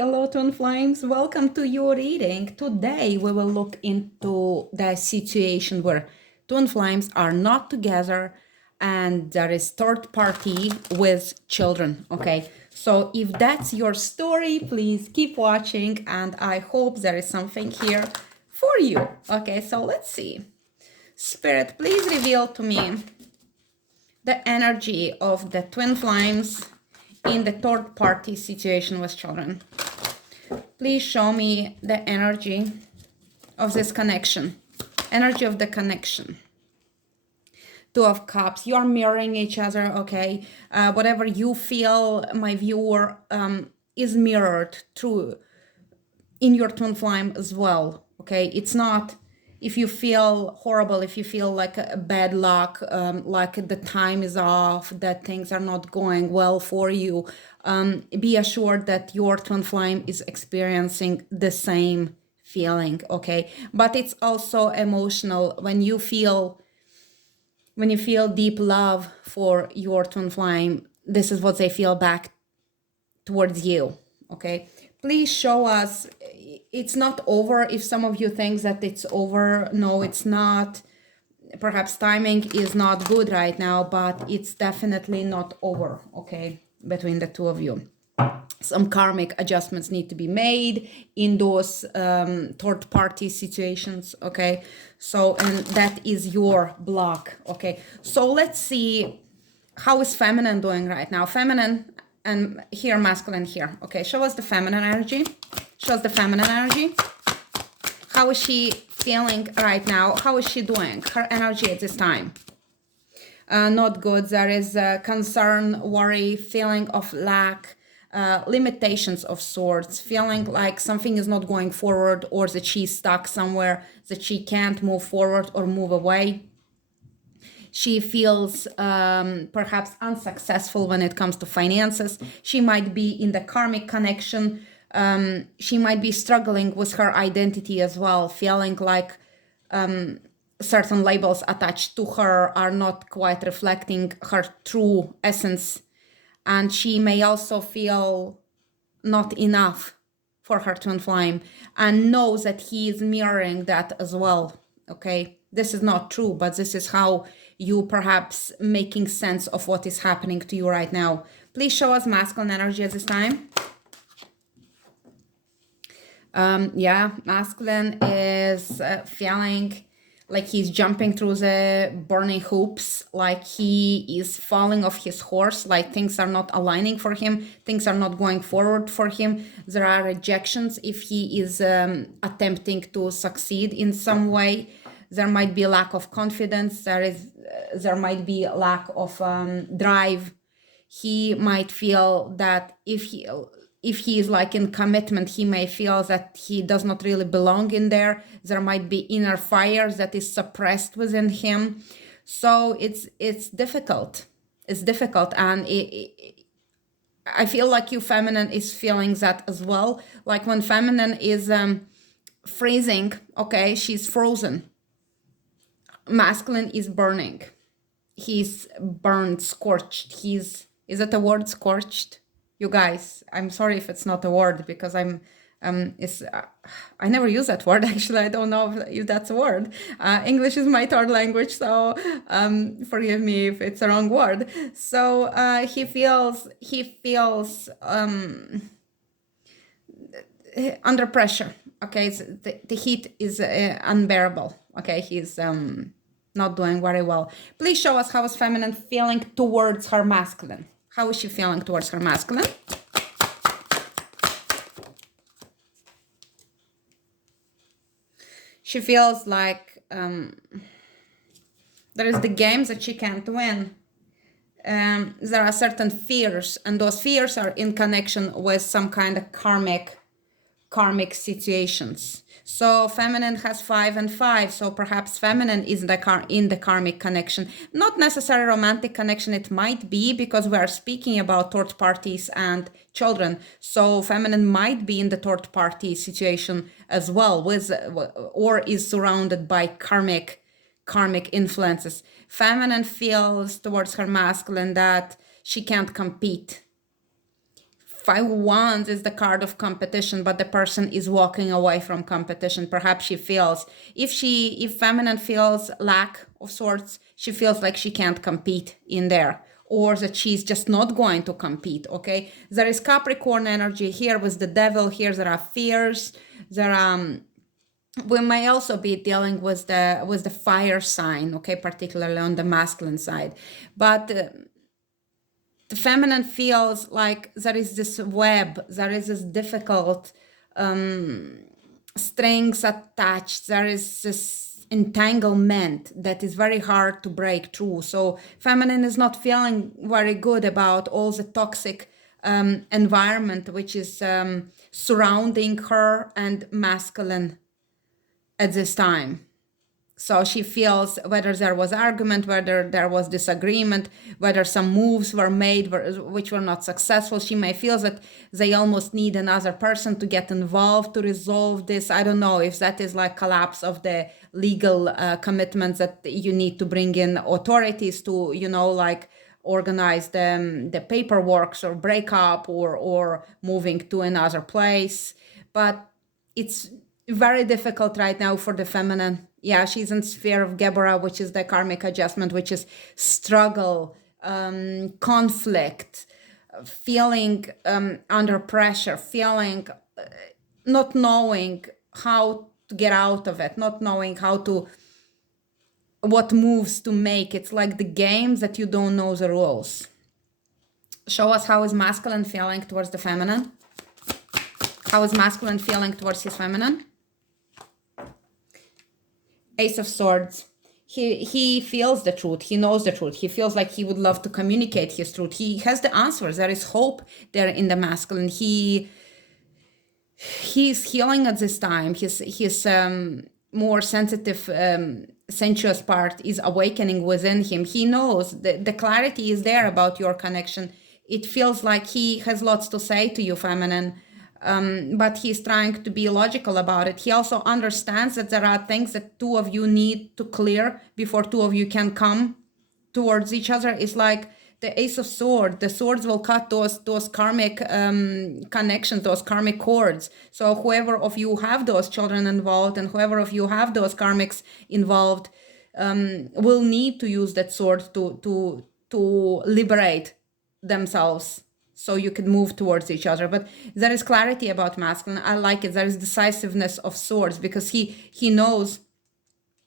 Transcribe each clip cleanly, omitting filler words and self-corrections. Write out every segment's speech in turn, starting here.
Hello, Twin Flames. Welcome to your reading. Today we will look into the situation where Twin Flames are not together and there is third party with children. Okay, so if that's your story, please keep watching and I hope there is something here for you. Okay, so let's see. Spirit, please reveal to me the energy of the Twin Flames in the third party situation with children. Please show me the energy of this connection, energy of the connection. Two of Cups, you are mirroring each other, okay? Whatever you feel, my viewer, is mirrored through in your twin flame as well, okay? It's not, if you feel horrible, if you feel like a bad luck, like the time is off, that things are not going well for you, be assured that your twin flame is experiencing the same feeling, okay? But it's also emotional when you feel deep love for your twin flame. This is what they feel back towards you, okay? Please show us it's not over. If some of you think that it's over, no, it's not. Perhaps timing is not good right now, but it's definitely not over, okay, between the two of you. Some karmic adjustments need to be made in those third party situations, okay? So, and that is your block, okay? So let's see, how is feminine doing right now? Feminine, and here masculine here, okay? Show us the feminine energy. Show us the feminine energy. How is she feeling right now? How is she doing? Her energy at this time. Not good. There is concern, worry, feeling of lack, limitations of sorts, feeling like something is not going forward or that she's stuck somewhere, that she can't move forward or move away. She feels perhaps unsuccessful when it comes to finances. She might be in the karmic connection. She might be struggling with her identity as well, feeling like certain labels attached to her are not quite reflecting her true essence. And she may also feel not enough for her twin flame and knows that he is mirroring that as well, okay? This is not true, but this is how you perhaps making sense of what is happening to you right now. Please show us masculine energy at this time. Yeah, masculine is feeling like he's jumping through the burning hoops, like he is falling off his horse, like things are not aligning for him, things are not going forward for him. There are rejections if he is attempting to succeed in some way. There might be a lack of confidence. There might be a lack of drive. He might feel that if he is like in commitment, he may feel that he does not really belong in there. There might be inner fires that is suppressed within him. So it's difficult. It's difficult. And I feel like you feminine is feeling that as well. Like when feminine is freezing, okay, she's frozen. Masculine is burning. He's burned, scorched. Is it a word, scorched? You guys, I'm sorry if it's not a word because I never use that word. Actually, I don't know if that's a word. English is my third language, so forgive me if it's a wrong word. So he feels under pressure. Okay, so the heat is unbearable. Okay, he's not doing very well. Please show us how is feminine feeling towards her masculine. How is she feeling towards her masculine? She feels like there is the games that she can't win. There are certain fears, and those fears are in connection with some kind of karmic situations. So feminine has 5 and 5, so perhaps feminine is in the karmic connection, not necessarily romantic connection. It might be because we are speaking about third parties and children, so feminine might be in the third party situation as well, with or is surrounded by karmic influences. Feminine feels towards her masculine that she can't compete. Five of Wands is the card of competition, but the person is walking away from competition. Perhaps she feels, if feminine feels lack of sorts, she feels like she can't compete in there, or that she's just not going to compete. Okay, there is Capricorn energy here with the devil. Here there are fears. There are we may also be dealing with the fire sign, okay, particularly on the masculine side, but the feminine feels like there is this web, there is this difficult strings attached, there is this entanglement that is very hard to break through. So feminine is not feeling very good about all the toxic environment which is surrounding her and masculine at this time. So she feels whether there was argument, whether there was disagreement, whether some moves were made which were not successful. She may feel that they almost need another person to get involved to resolve this. I don't know if that is like collapse of the legal commitments that you need to bring in authorities to, like organize the paperwork or break up or moving to another place. But it's very difficult right now for the feminine. Yeah, she's in sphere of Geborah, which is the karmic adjustment, which is struggle, conflict, feeling under pressure, feeling not knowing how to get out of it, not knowing what moves to make. It's like the games that you don't know the rules. Show us how is masculine feeling towards the feminine. How is masculine feeling towards his feminine? Ace of Swords. He feels the truth. He knows the truth. He feels like he would love to communicate his truth. He has the answers. There is hope there in the masculine. He's healing at this time. His more sensitive, sensuous part is awakening within him. He knows the clarity is there about your connection. It feels like he has lots to say to you, feminine. But he's trying to be logical about it. He also understands that there are things that two of you need to clear before two of you can come towards each other. It's like the Ace of Swords. The swords will cut those karmic connections, those karmic cords. So whoever of you have those children involved and whoever of you have those karmics involved will need to use that sword to liberate themselves, so you can move towards each other. But there is clarity about masculine. I like it. There is decisiveness of swords because he knows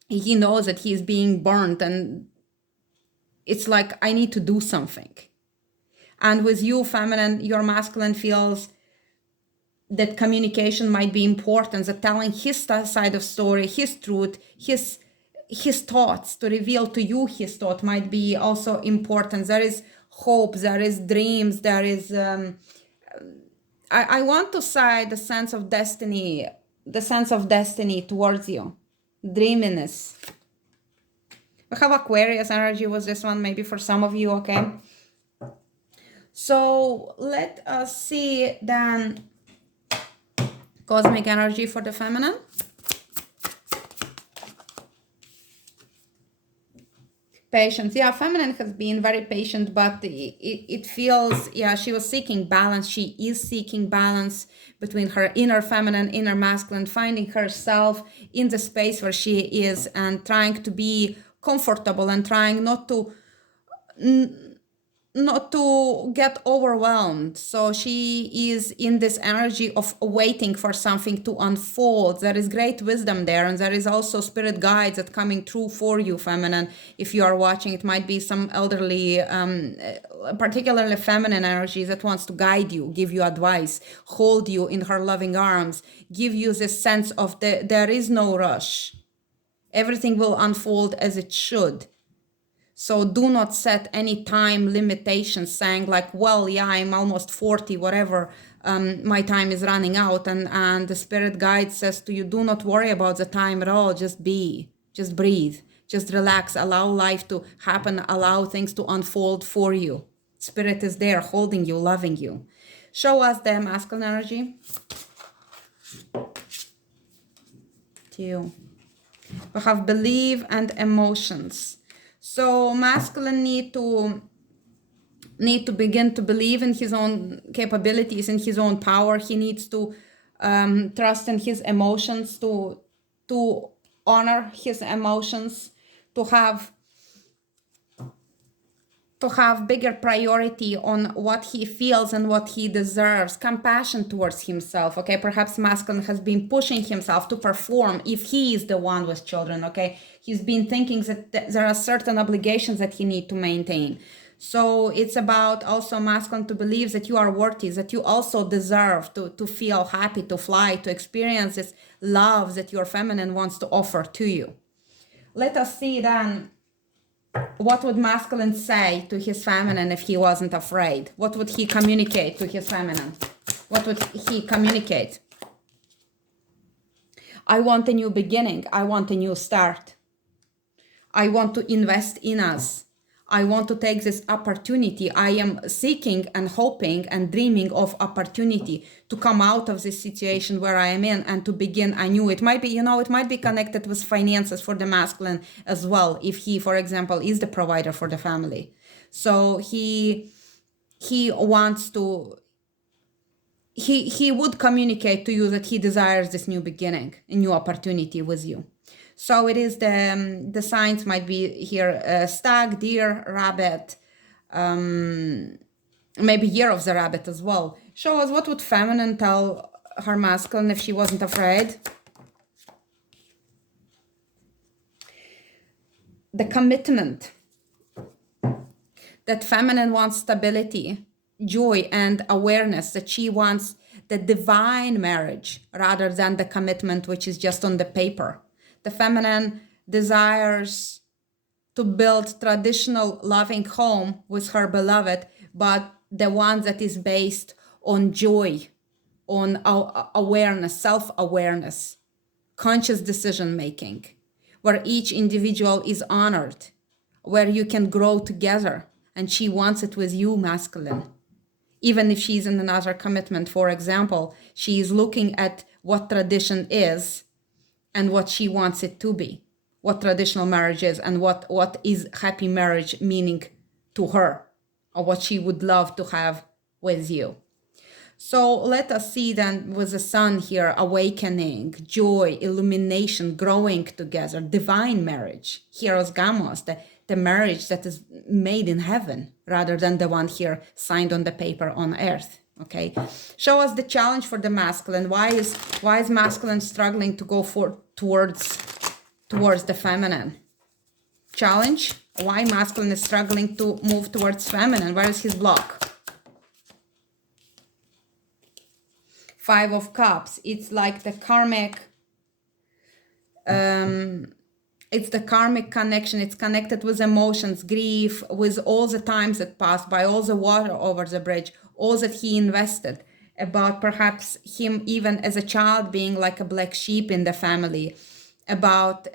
that he is being burnt, and it's like, I need to do something. And with you, feminine, your masculine feels that communication might be important, that telling his side of story, his truth, his thoughts, to reveal to you his thought might be also important. There is hope, there is dreams, there is I want to say the sense of destiny towards you, dreaminess. We have Aquarius energy with this one, maybe for some of you. Okay, so let us see then cosmic energy for the feminine. Patience. Yeah, feminine has been very patient, but it feels, yeah, she was seeking balance. She is seeking balance between her inner feminine, inner masculine, finding herself in the space where she is and trying to be comfortable and trying not to get overwhelmed. So she is in this energy of waiting for something to unfold. There is great wisdom there, and there is also spirit guides that coming through for you, feminine. If you are watching, it might be some elderly, particularly feminine energy that wants to guide you, give you advice, hold you in her loving arms, give you this sense of there is no rush. Everything will unfold as it should. So do not set any time limitations saying like, well, yeah, I'm almost 40, whatever, my time is running out. And the spirit guide says to you, do not worry about the time at all. Just be, just breathe, just relax, allow life to happen, allow things to unfold for you. Spirit is there holding you, loving you. Show us the masculine energy. Two. We have belief and emotions. So masculine need to need to begin to believe in his own capabilities, in his own power. He needs to trust in his emotions, to honor his emotions, to have bigger priority on what he feels and what he deserves, compassion towards himself. Okay, perhaps masculine has been pushing himself to perform if he is the one with children. Okay, he's been thinking that there are certain obligations that he need to maintain. So it's about also masculine to believe that you are worthy, that you also deserve to feel happy, to fly, to experience this love that your feminine wants to offer to you. Let us see then, what would masculine say to his feminine if he wasn't afraid? What would he communicate to his feminine? What would he communicate? I want a new beginning. I want a new start. I want to invest in us. I want to take this opportunity. I am seeking and hoping and dreaming of opportunity to come out of this situation where I am in and to begin anew. It might be, it might be connected with finances for the masculine as well, if he, for example, is the provider for the family. So he wants to, he would communicate to you that he desires this new beginning, a new opportunity with you. So it is the signs might be here, stag, deer, rabbit, maybe year of the rabbit as well. Show us, what would feminine tell her masculine if she wasn't afraid? The commitment. That feminine wants stability, joy, and awareness, that she wants the divine marriage rather than the commitment which is just on the paper. The feminine desires to build traditional loving home with her beloved, but the one that is based on joy, on awareness, self-awareness, conscious decision-making, where each individual is honored, where you can grow together, and she wants it with you, masculine. Even if she's in another commitment, for example, she is looking at what tradition is and what she wants it to be, what traditional marriage is, and what is happy marriage meaning to her, or what she would love to have with you. So let us see then with the sun here, awakening, joy, illumination, growing together, divine marriage, hieros gamos, the marriage that is made in heaven rather than the one here signed on the paper on earth. Okay, show us the challenge for the masculine. Why is masculine struggling to go towards the feminine? Challenge. Why masculine is struggling to move towards feminine? Where is his block? Five of Cups. It's like the karmic. It's the karmic connection. It's connected with emotions, grief, with all the times that passed by, all the water over the bridge, all that he invested, about perhaps him even as a child being like a black sheep in the family, about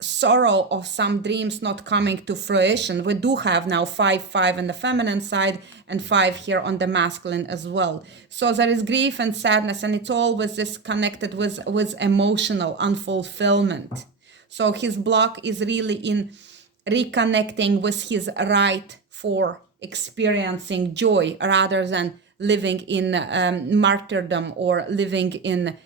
sorrow of some dreams not coming to fruition. We do have now 5 on the feminine side and 5 here on the masculine as well. So there is grief and sadness, and it's always this connected with emotional unfulfillment. So his block is really in reconnecting with his right for experiencing joy rather than living in martyrdom or living in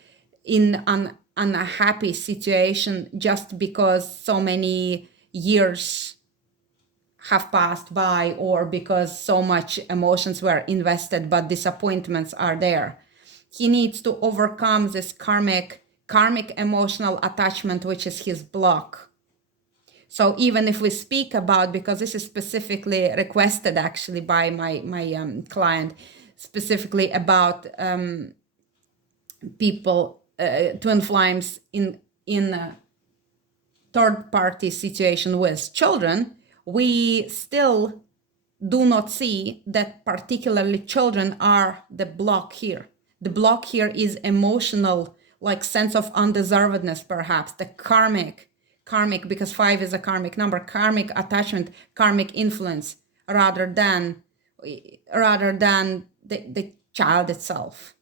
an unhappy situation just because so many years have passed by, or because so much emotions were invested but disappointments are there. He needs to overcome this karmic emotional attachment, which is his block. So even if we speak about, because this is specifically requested actually by my client, specifically about people, twin flames in a third party situation with children, we still do not see that particularly children are the block here. The block here is emotional, like sense of undeservedness, perhaps the karmic, because 5 is a karmic number, karmic attachment, karmic influence, rather than the child itself.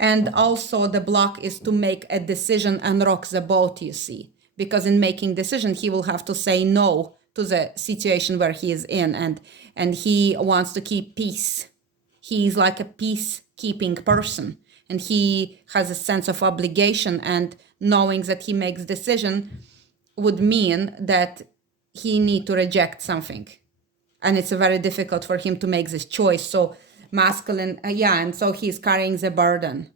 And also the block is to make a decision and rock the boat, you see, because in making decision, he will have to say no to the situation where he is in, and he wants to keep peace. He's like a peacekeeping person, and he has a sense of obligation, and knowing that he makes decision would mean that he need to reject something, and it's very difficult for him to make this choice. So masculine, and so he's carrying the burden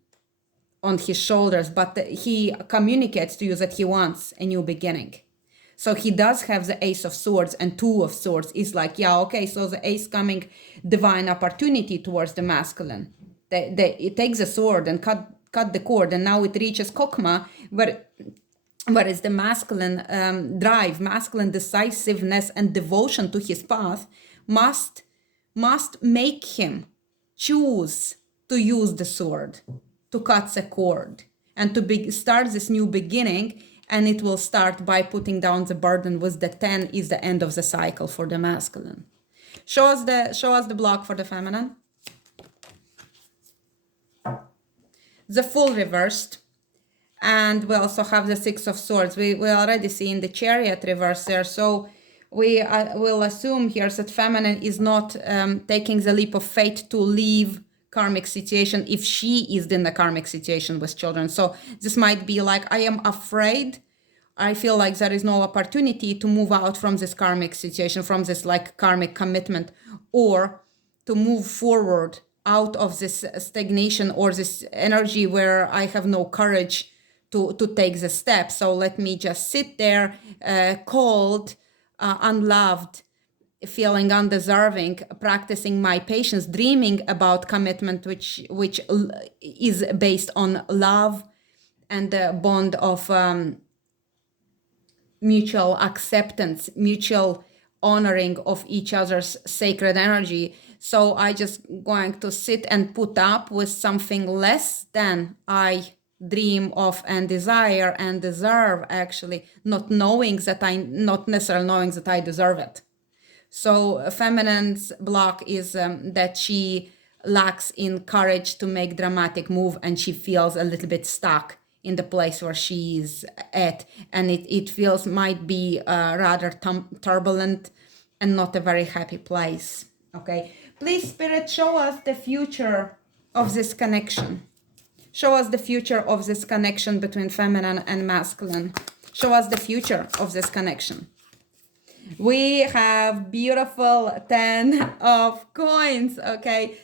on his shoulders, but he communicates to you that he wants a new beginning. So he does have the Ace of Swords and Two of Swords. It's like, okay, so the Ace coming, divine opportunity towards the masculine. It takes a sword and cut the cord, and now it reaches Kokma, whereas the masculine drive, masculine decisiveness and devotion to his path must make him choose to use the sword, to cut the cord, and to start this new beginning. And it will start by putting down the burden, with the 10 is the end of the cycle for the masculine. Show us the block for the feminine. The Fool reversed. And we also have the Six of Swords. We already see in the Chariot reverse there. So we will assume here that feminine is not taking the leap of faith to leave karmic situation if she is in the karmic situation with children. So this might be like, I am afraid, I feel like there is no opportunity to move out from this karmic situation, from this like karmic commitment, or to move forward out of this stagnation or this energy where I have no courage to take the step. So let me just sit there, cold, unloved, feeling undeserving, practicing my patience, dreaming about commitment, which is based on love and the bond of mutual acceptance, mutual honoring of each other's sacred energy. So I just going to sit and put up with something less than I dream of and desire and deserve, actually, not necessarily knowing that I deserve it. So feminine's block is that she lacks in courage to make dramatic move, and she feels a little bit stuck in the place where she is at, and it feels might be rather turbulent and not a very happy place. Okay, please, Spirit, show us the future of this connection. Show us the future of this connection between feminine and masculine. Show us the future of this connection. We have beautiful 10 of coins, okay?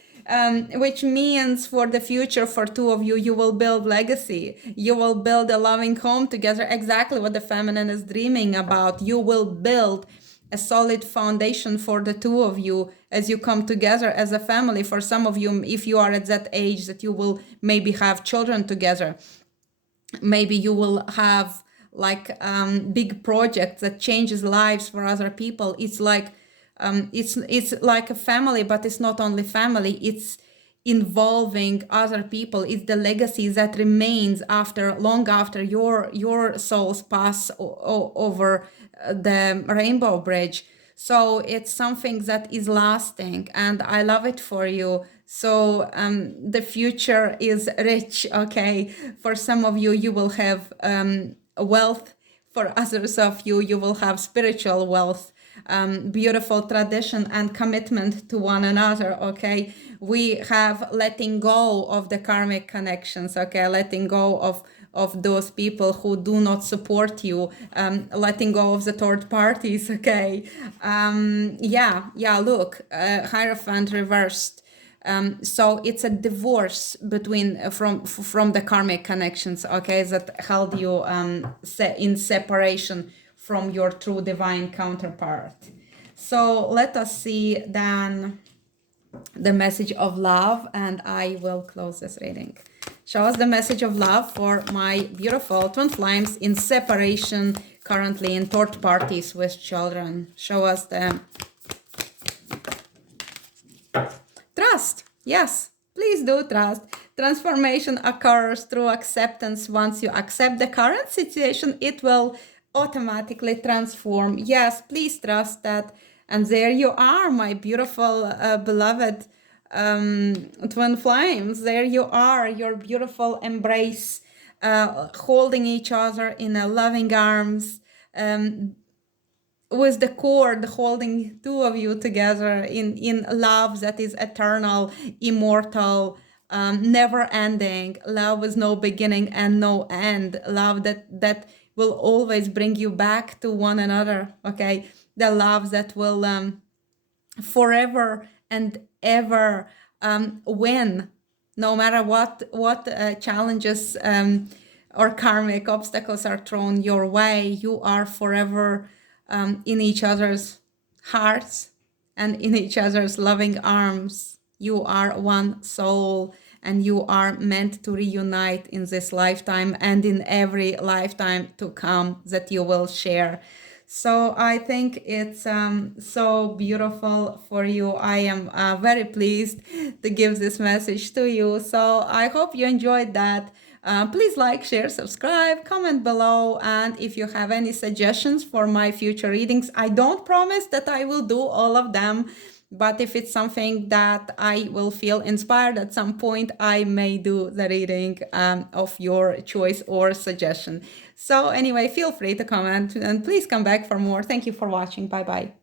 Which means for the future, for two of you, you will build legacy. You will build a loving home together, exactly what the feminine is dreaming about. You will build a solid foundation for the two of you as you come together as a family. For some of you, if you are at that age that you will maybe have children together, maybe you will have like big projects that changes lives for other people. It's like it's like a family, but it's not only family, it's involving other people. It's the legacy that remains long after your souls pass over the rainbow bridge. So it's something that is lasting, and I love it for you. So the future is rich, okay? For some of you, you will have wealth. For others of you, you will have spiritual wealth, beautiful tradition and commitment to one another, okay? We have letting go of the karmic connections, okay? Letting go of those people who do not support you, letting go of the third parties, okay? Look, Hierophant reversed. So it's a divorce between from the karmic connections, okay, that held you in separation from your true divine counterpart. So let us see then the message of love, and I will close this reading. Show us the message of love for my beautiful twin flames in separation, currently in third parties with children. Show us the trust. Yes, please do trust. Transformation occurs through acceptance. Once you accept the current situation, it will automatically transform. Yes, please trust that. And there you are, my beautiful, beloved twin flames. There you are, your beautiful embrace holding each other in a loving arms, with the cord holding two of you together in love that is eternal, immortal, never ending, love with no beginning and no end, love that will always bring you back to one another. Okay, the love that will forever and ever win, no matter what challenges or karmic obstacles are thrown your way. You are forever in each other's hearts and in each other's loving arms. You are one soul, and you are meant to reunite in this lifetime and in every lifetime to come that you will share. So I think it's so beautiful for you. I am very pleased to give this message to you. So I hope you enjoyed that. Please like, share, subscribe, comment below. And if you have any suggestions for my future readings, I don't promise that I will do all of them. But if it's something that I will feel inspired at some point, I may do the reading of your choice or suggestion. So anyway, feel free to comment and please come back for more. Thank you for watching. Bye-bye.